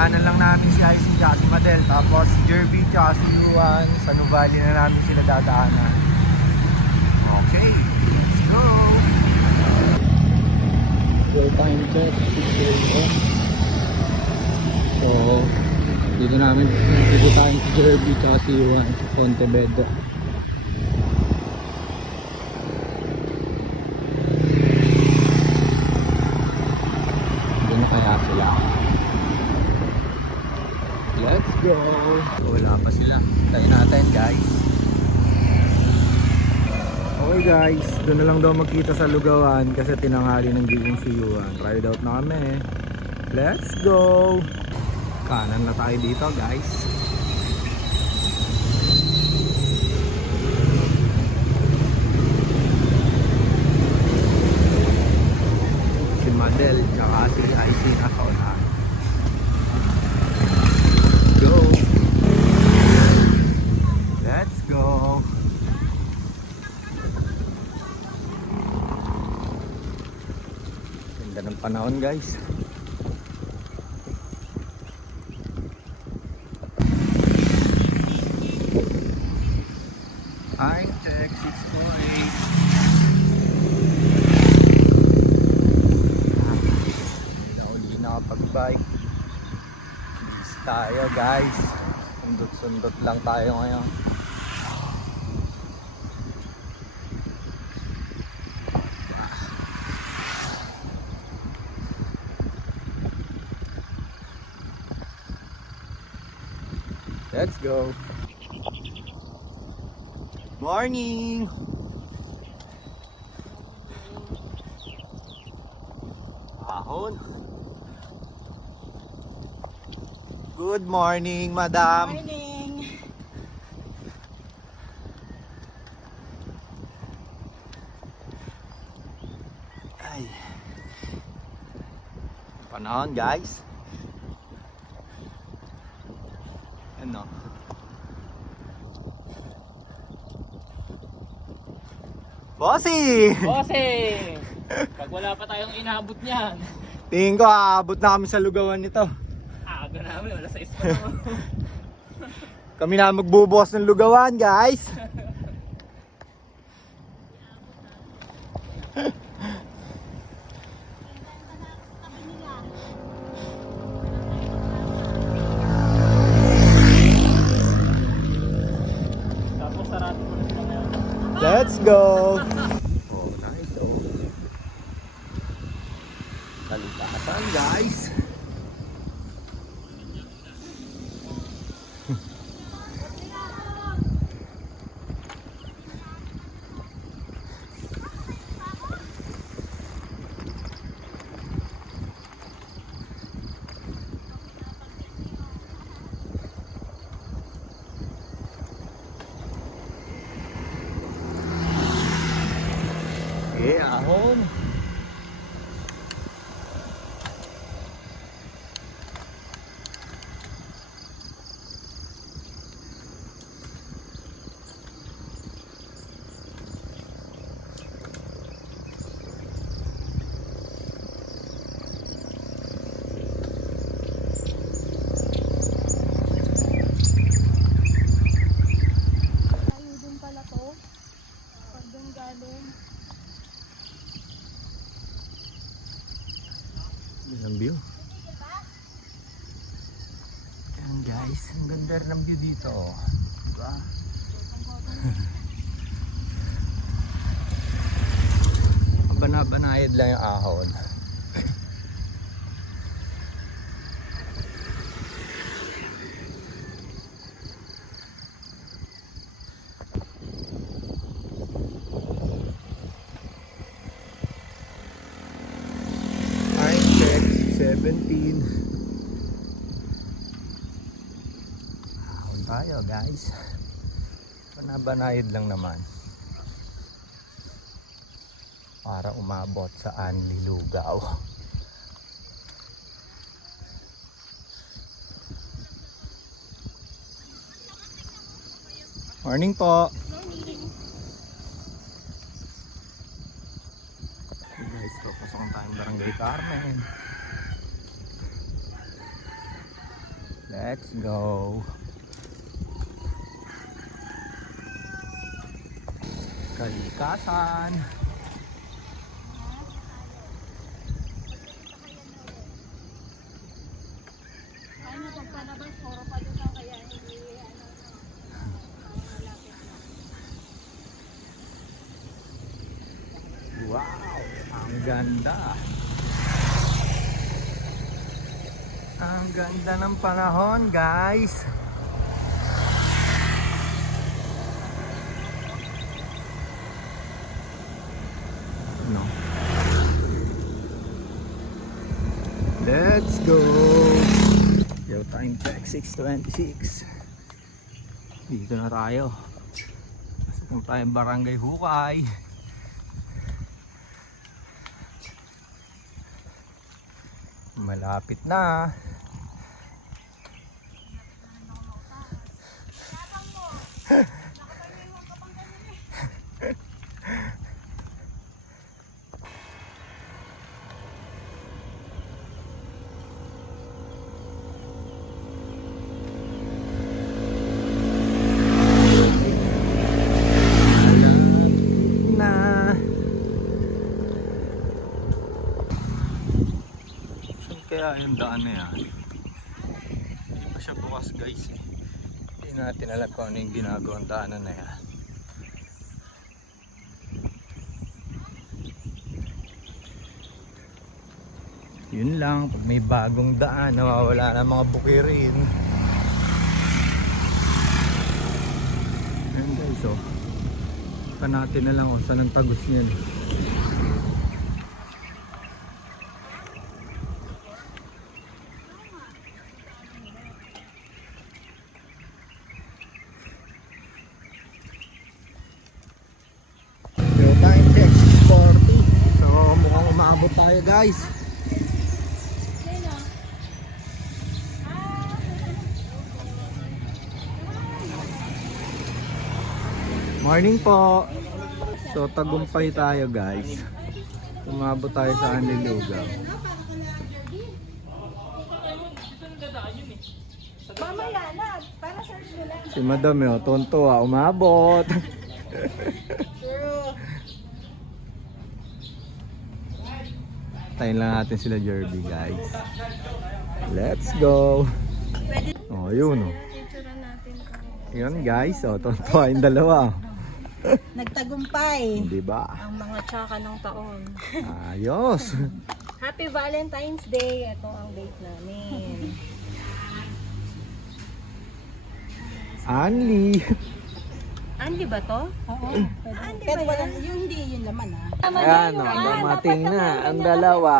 dinaanan lang namin si Icing at si Madel. Tapos si Jerby at si Juan. Sa Nuvali na namin sila dadaanan. Okay, let's go! Fuel time check, 6 AM. So, dito tayo si Jerby at si Juan sa Pontevedra. Kaya sila. Let's go. Wala pa sila. Tayo natin guys. Okay guys, doon na lang daw magkita sa Lugawan kasi tinanghali ng gising si Yuan. Ride out na kami. Let's go. Kanan na tayo dito guys. Madel tsaka si Icing nasa unahan. Go! Let's go! Ganda ng panahon guys. Time check 6:08. Pag-bike bis tayo guys, sundot-sundot lang tayo ngayon. Let's go. Morning. Ahon. Good morning, madam. Good morning. Ay. Panahon, guys. Ano? Bossy! Bossing! Pag wala pa tayong inabot niyan. Tingin ko aabot na kami sa Lugawan nito. Aga namin, wala sa ispa naman. Kami na magbubukas ng Lugawan, guys. Tapos sarado ko na ngayon. Let's go. Oh, nice. Oh. Kalikasan, guys. Ahon. Ayun pala to. Pag doon galing. Yan ang view. Yan guys, ang ganda ng view dito. Diba? Bana-banayad lang yung ahon. Time check 17. Ahon tayo guys. Bana-banayad lang naman. Para umabot sa Anli Lugaw. Morning po. Morning. Hey guys, papasok tayong Barangay Carmen. Let's go. Kalikasan. Ay, na pagpalabas, puro pa doon ako kaya hindi, malapit na. Wow, ang ganda. Ang ganda ng panahon, guys. No. Let's go. Yo, time check 6:26. Dito na tayo. Pasok tayo Barangay Hukay. Malapit na. Na. Saan kaya yung daan na yan? Hindi pa siya bukas, guys. Hindi natin alam kung ano yung ginagawang daanan na yan. Yun lang, pag may bagong daan, nawawala na mga bukirin. Ayan guys, oh. Natin na lang kung saan ang tagos niyan. So time check 40. So mukhang umaabot tayo, guys. Sino? Morning po. So tagumpay tayo, guys. Umabot tayo sa Anlilugaw. Mamaya na, para search mo lang. Si Madam yun, tonto umabot. Tayin lang natin sila Jerby, guys. Let's go. Oh, yun oh. Picturean natin kung Yun guys, oh, tonto yung dalawa. Nagtagumpay Di ba? ang mga tsaka ng taon. Ayos. Happy Valentine's Day! Ito ang date namin. Anli. Andy ba to? Oo. Pero wala, yung hindi yun laman ha. Ayan, oh, dumating na ang dalawa.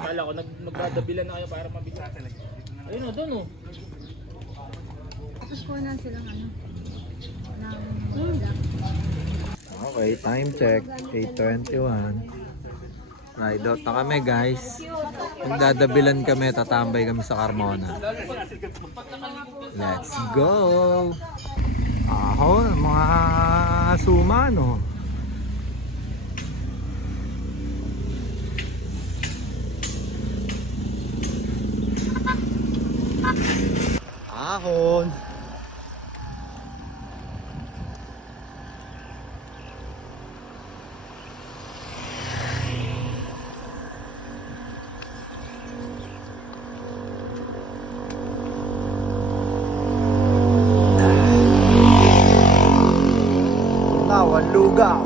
Kala ko magdadabilan na kayo para mabigla talaga. Ayun o, doon o. Tapos po na silang ano. Okay, time check 8:21. Ride out na kami, guys. Magdadabilan kami, tatambay kami sa Carmona. Let's go. Mga suma, no? Ahon. Tawan lugaw.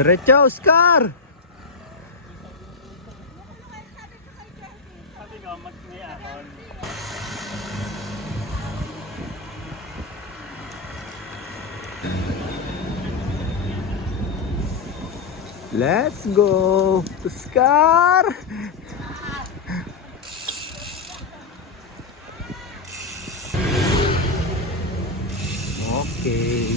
Diretso, Oscar! Let's go, Oscar! Okay.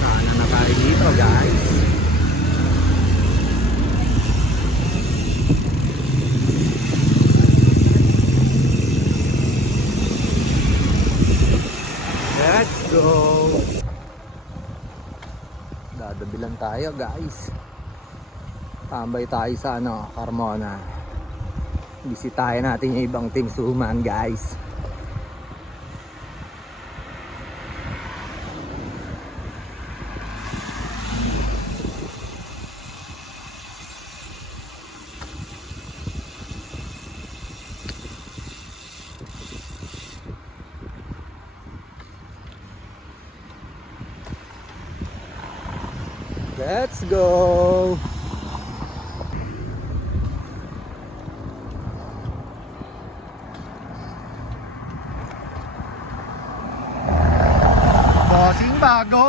Sana tayo guys. Tambay tayo sa Carmona. Bisitahin natin yung ibang team suman guys. Let's go! Bossing bago!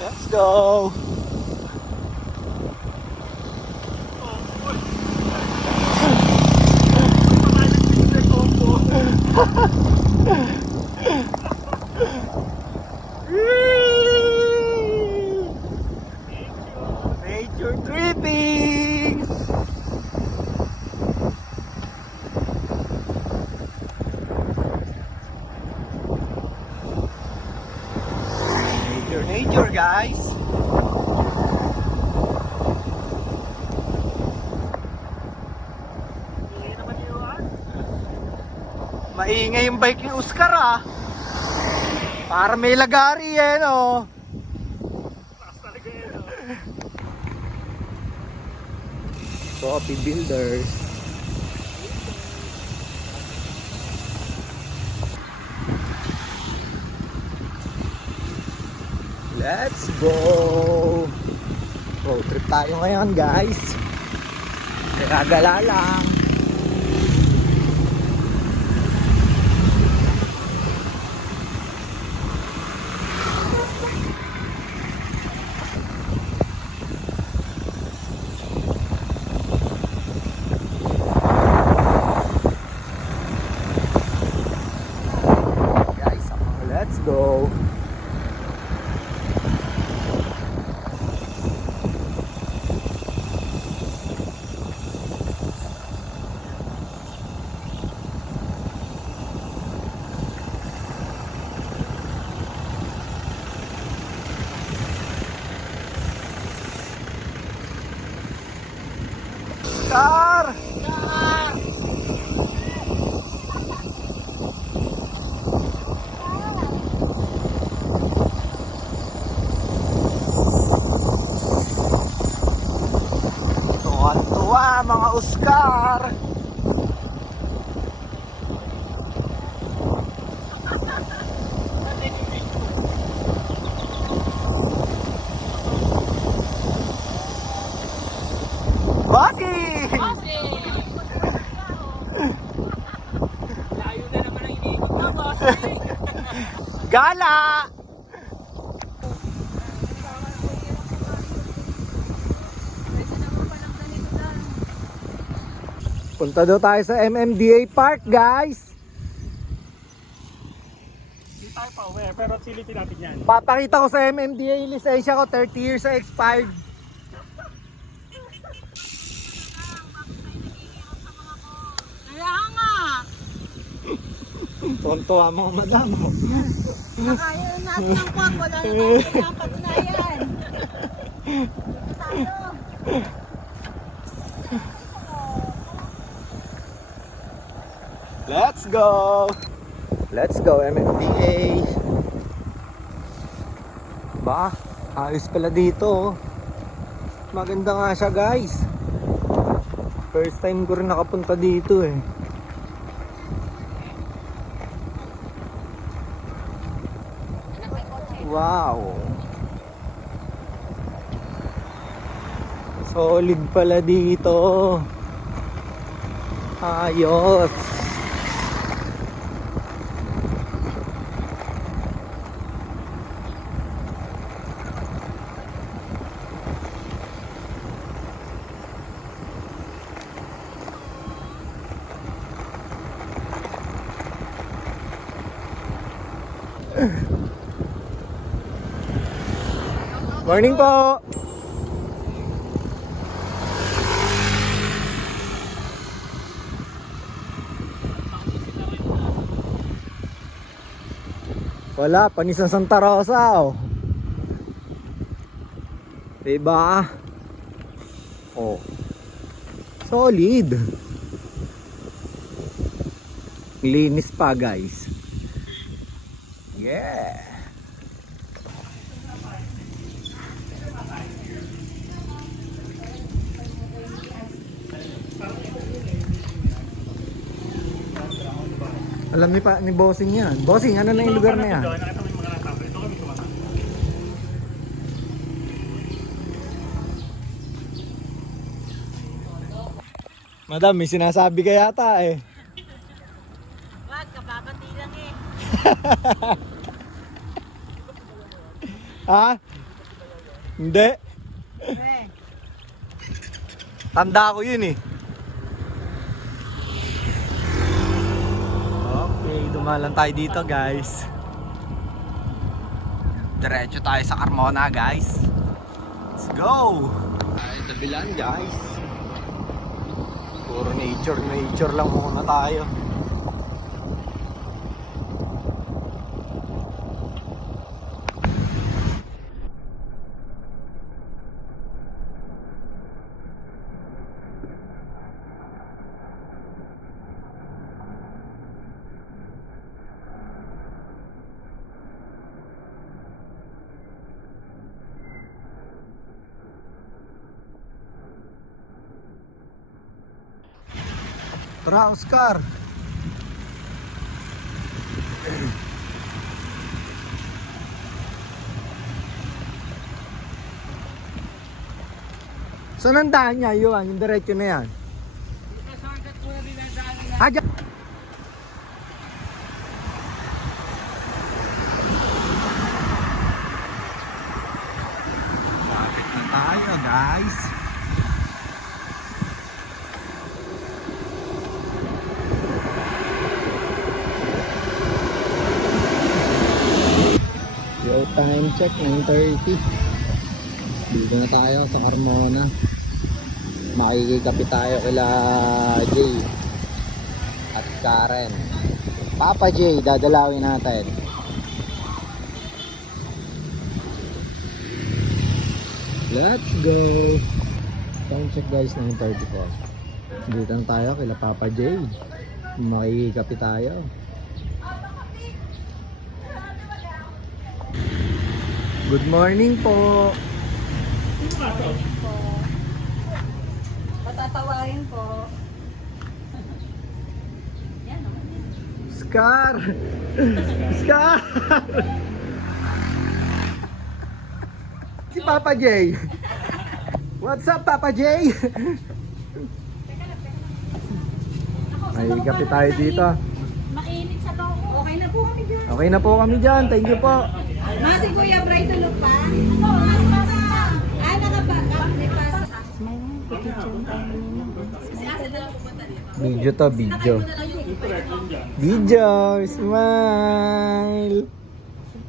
Let's go! Nature tripping! Nature guys! Maingay yung bike ni Oscar ah. Para may lagari eh no. Coffee Builders. Let's go. Road trip tayo ngayon guys. Gagala lang. Let's go. Star! Tuwan-tuwa mga Oscar! Bossing! Layo na naman ang iniikot na, bossing! Gala! Punta daw tayo sa MMDA Park, guys. Hindi tayo pa uwi, pero silipin natin yan. Papakita ko sa MMDA yung lisensya ko, 30 years sa expired. Kaya nga. Tonto mga madam. Nakaya natin ng kwag. Wala na tayo ng patunayan. Tayo. Let's go! Let's go, MMDA. Ba, ayos pala dito. Maganda nga siya, guys. First time ko rin nakapunta dito eh. Wow. Solid pala dito. Ayos. Morning po. Wala, panisang Santa Rosa oh. Diba? Oh. Solid. Linis pa guys. Yeah. Alam ni Bossing yan. Bossing, ano na yung lugar na yan? Madam, may sinasabi ka yata eh. Wag, kababati lang eh. Ha? Hindi. Tanda ko yun eh. Okay, dumalan tayo dito guys. Diretso tayo sa Carmona guys. Let's go! Ay, tabilan guys. Puro nature lang muna tayo. Tara, Oscar. Saan ang daan niya? Yung diretso na yan. Ah, dyan. Lapit na tayo, guys. Time check 9:30. Dito na tayo sa Carmona. Makikikapi tayo kila Jay at Karen. Papa Jay, dadalawin natin. Let's go. Time check guys 9:34. Dito na tayo kila Papa Jay. Makikikapi tayo. Good morning po. Patatawarin po. Scar! Scar! Si Papa J. What's up, Papa J? May kape tayo dito. Mainit sa loob. Okay na po kami dyan. Okay na po kami dyan. Thank you po. Si Kuya Bray tulog pa? Ako, mas pasa. Ay, nakabackup. May pasa. Video to, video. Video, smile.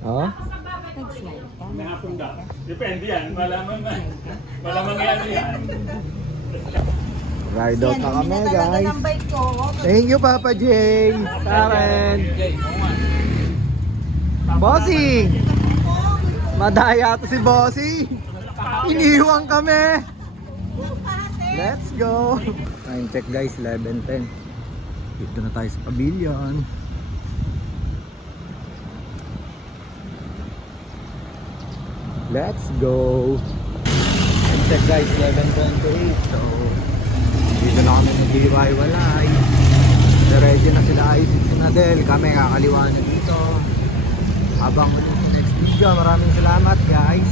Oh? Depende yan, malamang yan yan. Ride out na kami, Pinadala guys. ng bike ko. Thank you, Papa J. Karen. Bossing! Madaya to si Bossing. Iniwan kami. Let's go. Time check guys, 11:10. Dito na tayo sa pavilion. Let's go. Time check guys, 11:28. So, dito na kami mag-iwalay. Ready na sila Isaac si Nadel. Kami kakaliwa na dito. Habang next video, maraming salamat guys.